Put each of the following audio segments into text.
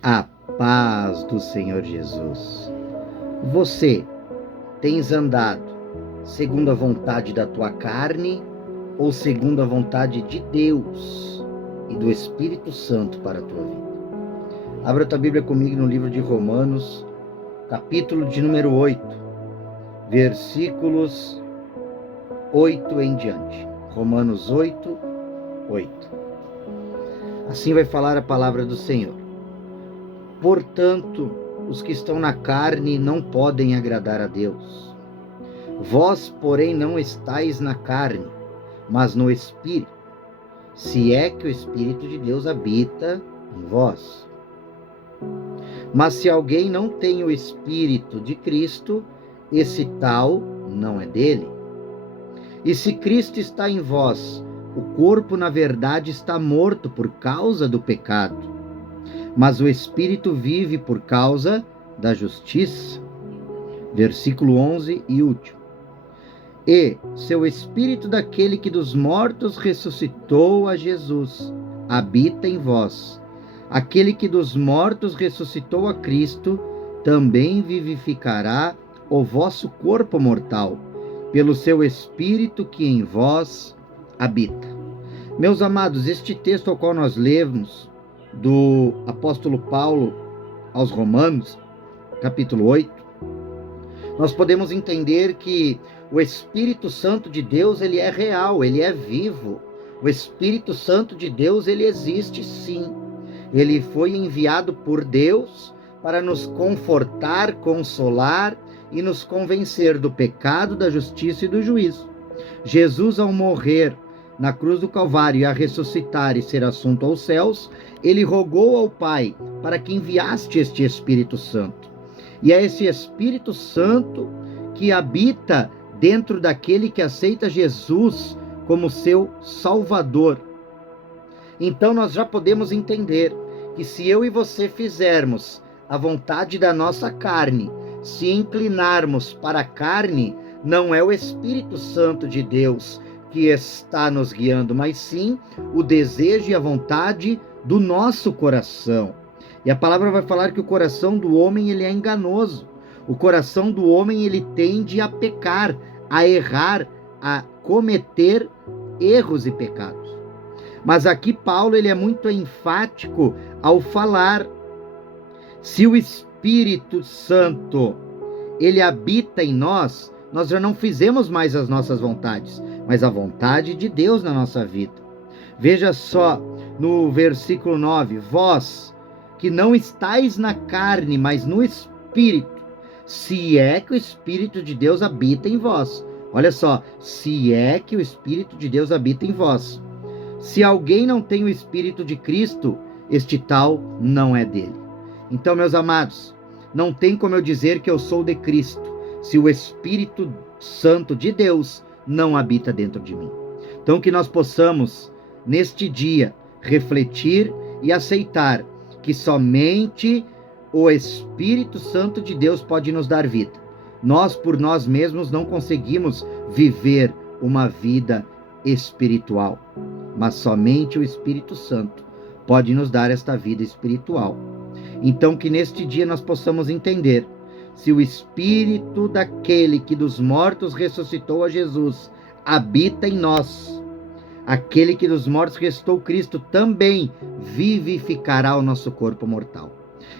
A paz do Senhor Jesus. Você tens andado segundo a vontade da tua carne ou segundo a vontade de Deus e do Espírito Santo para a tua vida? Abra tua Bíblia comigo no livro de Romanos, capítulo de número 8, versículos 8 em diante. Romanos 8, 8. Assim vai falar a palavra do Senhor. Portanto, os que estão na carne não podem agradar a Deus. Vós, porém, não estáis na carne, mas no Espírito, se é que o Espírito de Deus habita em vós. Mas se alguém não tem o Espírito de Cristo, esse tal não é dele. E se Cristo está em vós, o corpo, na verdade, está morto por causa do pecado, mas o Espírito vive por causa da justiça. Versículo 11 e último. E seu Espírito daquele que dos mortos ressuscitou a Jesus habita em vós. Aquele que dos mortos ressuscitou a Cristo também vivificará o vosso corpo mortal, pelo seu Espírito que em vós habita. Meus amados, este texto ao qual nós lemos, do apóstolo Paulo aos Romanos, capítulo 8, nós podemos entender que o Espírito Santo de Deus, ele é real, ele é vivo. O Espírito Santo de Deus, ele existe sim. Ele foi enviado por Deus para nos confortar, consolar e nos convencer do pecado, da justiça e do juízo. Jesus, ao morrer na cruz do Calvário e a ressuscitar e ser assunto aos céus, ele rogou ao Pai para que enviasse este Espírito Santo. E é esse Espírito Santo que habita dentro daquele que aceita Jesus como seu Salvador. Então nós já podemos entender que se eu e você fizermos a vontade da nossa carne, se inclinarmos para a carne, não é o Espírito Santo de Deus que está nos guiando, mas sim o desejo e a vontade do nosso coração. E a palavra vai falar que o coração do homem, ele é enganoso. O coração do homem, ele tende a pecar, a errar, a cometer erros e pecados. Mas aqui Paulo, ele é muito enfático ao falar: se o Espírito Santo, ele habita em nós, nós já não fizemos mais as nossas vontades, mas a vontade de Deus na nossa vida. Veja só no versículo 9: vós que não estáis na carne, mas no Espírito, se é que o Espírito de Deus habita em vós. Olha só, se é que o Espírito de Deus habita em vós. Se alguém não tem o Espírito de Cristo, este tal não é dele. Então, meus amados, não tem como eu dizer que eu sou de Cristo, se o Espírito Santo de Deus não habita dentro de mim. Então, que nós possamos, neste dia, refletir e aceitar que somente o Espírito Santo de Deus pode nos dar vida. Nós, por nós mesmos, não conseguimos viver uma vida espiritual, mas somente o Espírito Santo pode nos dar esta vida espiritual. Então, que neste dia nós possamos entender: se o Espírito daquele que dos mortos ressuscitou a Jesus habita em nós, aquele que dos mortos ressuscitou Cristo também vivificará o nosso corpo mortal.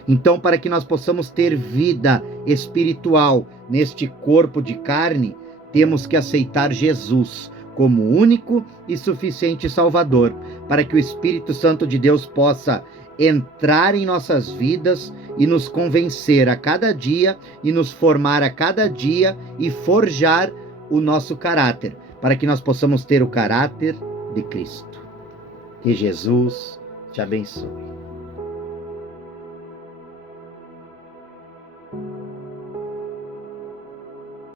Então, para que nós possamos ter vida espiritual neste corpo de carne, temos que aceitar Jesus como único e suficiente Salvador, para que o Espírito Santo de Deus possa entrar em nossas vidas e nos convencer a cada dia e nos formar a cada dia e forjar o nosso caráter, para que nós possamos ter o caráter de Cristo. Que Jesus te abençoe.